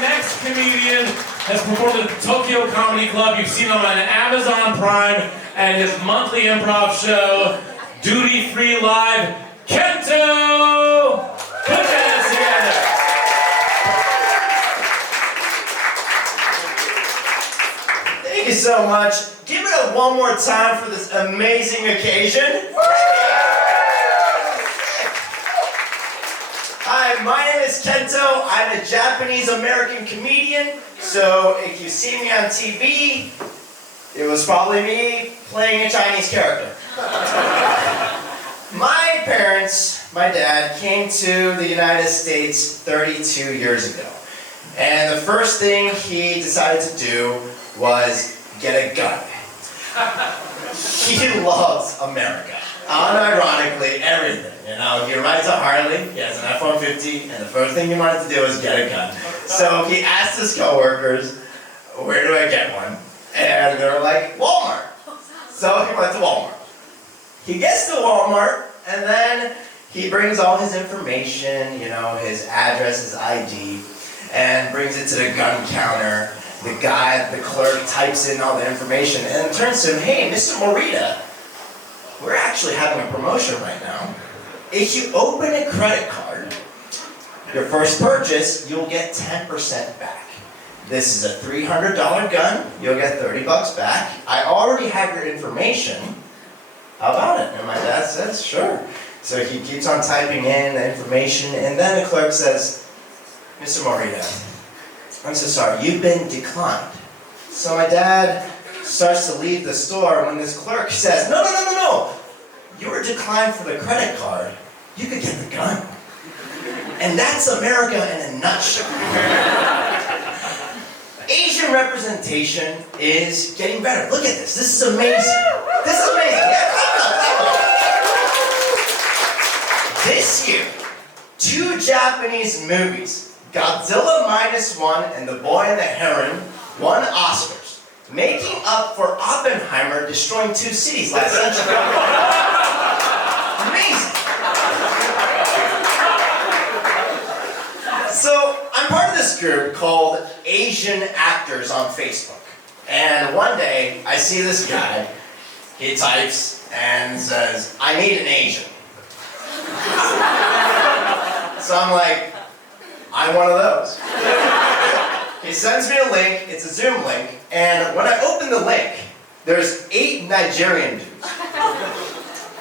next comedian has performed at the Tokyo Comedy Club. You've seen him on Amazon Prime and his monthly improv show, Duty Free Live, Kento! Put your hands together. Thank you so much. Give it up one more time for this amazing occasion. Hi, my name is Kento. I'm a Japanese-American comedian. So if you see me on TV, it was probably me playing a Chinese character. My parents, my dad, came to the United States 32 years ago. And the first thing he decided to do was get a gun. He loves America. Unironically, everything. You know, he rides a Harley, he has an F-150, and the first thing he wanted to do was get a gun. So he asked his coworkers, where do I get one? And they were like, Walmart. So he went to Walmart. He gets to Walmart, and then he brings all his information, you know, his address, his ID, and brings it to the gun counter. The guy, the clerk, types in all the information, and turns to him, hey, Mr. Morita, we're actually having a promotion right now. If you open a credit card, your first purchase, you'll get 10% back. This is a $300 gun, you'll get 30 bucks back. I already have your information. How about it? And my dad says, sure. So he keeps on typing in the information, and then the clerk says, Mr. Morita, I'm so sorry, you've been declined. So my dad starts to leave the store when this clerk says, no. You were declined for the credit card. You could get the gun. And that's America in a nutshell. Asian representation is getting better. Look at this. This is amazing. This is amazing. Yeah, clap it up. This year, 2 Japanese movies, Godzilla -1 and The Boy and the Heron, won Oscars, making up for Oppenheimer destroying 2 cities last century. Amazing. So I'm part of this group called Asian Actors on Facebook. And one day I see this guy, he types and says, I need an Asian. So I'm like, I'm one of those. He sends me a link, it's a Zoom link, and when I open the link, there's 8 Nigerian dudes.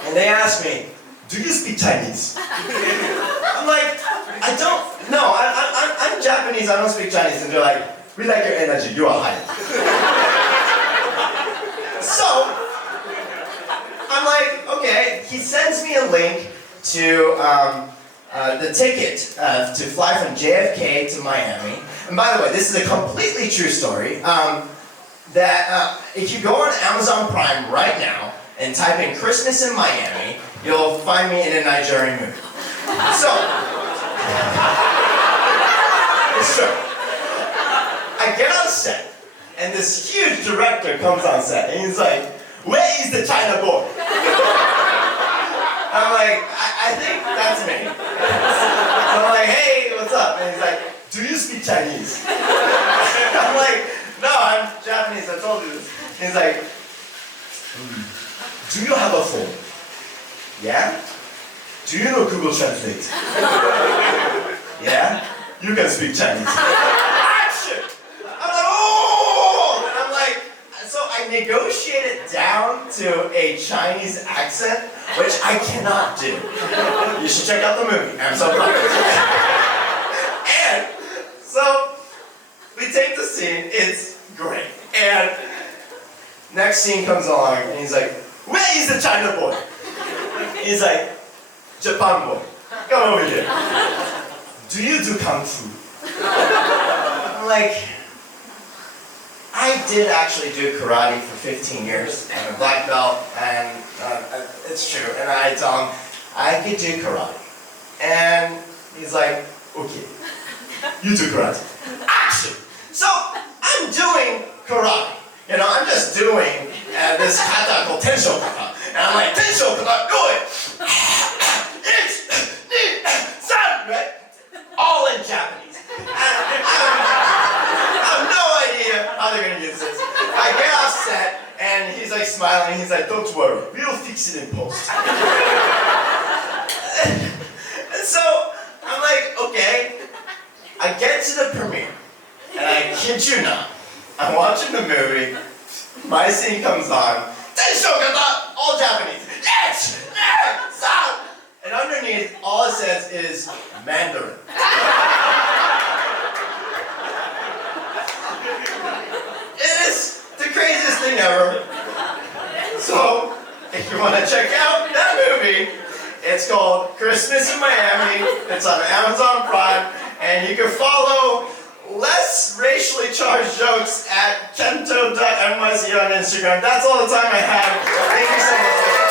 And they ask me, do you speak Chinese? I'm like, I don't, no, I'm Japanese, I don't speak Chinese. And they're like, we like your energy, you are high. So, I'm like, okay, he sends me a link to the ticket to fly from JFK to Miami. And by the way, this is a completely true story. If you go on Amazon Prime right now and type in Christmas in Miami, you'll find me in a Nigerian movie. So, it's true. I get on set, and this huge director comes on set, and he's like, where is the China boy? I'm like, I think that's me. So I'm like, hey, what's up? And he's like, do you speak Chinese? I'm like, no, I'm Japanese, I told you this. And he's like, do you have a phone? Yeah? Do you know Google Translate? Yeah? You can speak Chinese. Action! I'm like, oh! And I'm like, so I negotiated down to a Chinese accent, which I cannot do. You should check out the movie. I'm so proud. And so we take the scene, it's great. And next scene comes along, and he's like, where is the China boy? He's like, Japan boy, come over here. Do you do Kung Fu? I'm like, I did actually do karate for 15 years. I'm a black belt, and it's true. And I tell him, I could do karate. And he's like, okay, you do karate. Action! So, I'm doing karate. You know, I'm just doing this kata called Tensho kata. And I'm like, Tensho kata, do it! Right? All in Japanese. they're gonna use this. I get off set, and he's like smiling, he's like, don't worry, we'll fix it in post. And so, I'm like, okay. I get to the premiere, and I kid you not, I'm watching the movie, my scene comes on, all Japanese, and underneath, all it says is Mandarin. It is the craziest thing ever. So, if you want to check out that movie, it's called Christmas in Miami. It's on Amazon Prime, and you can follow less racially charged jokes at kento.nyc on Instagram. That's all the time I have. Thank you so much.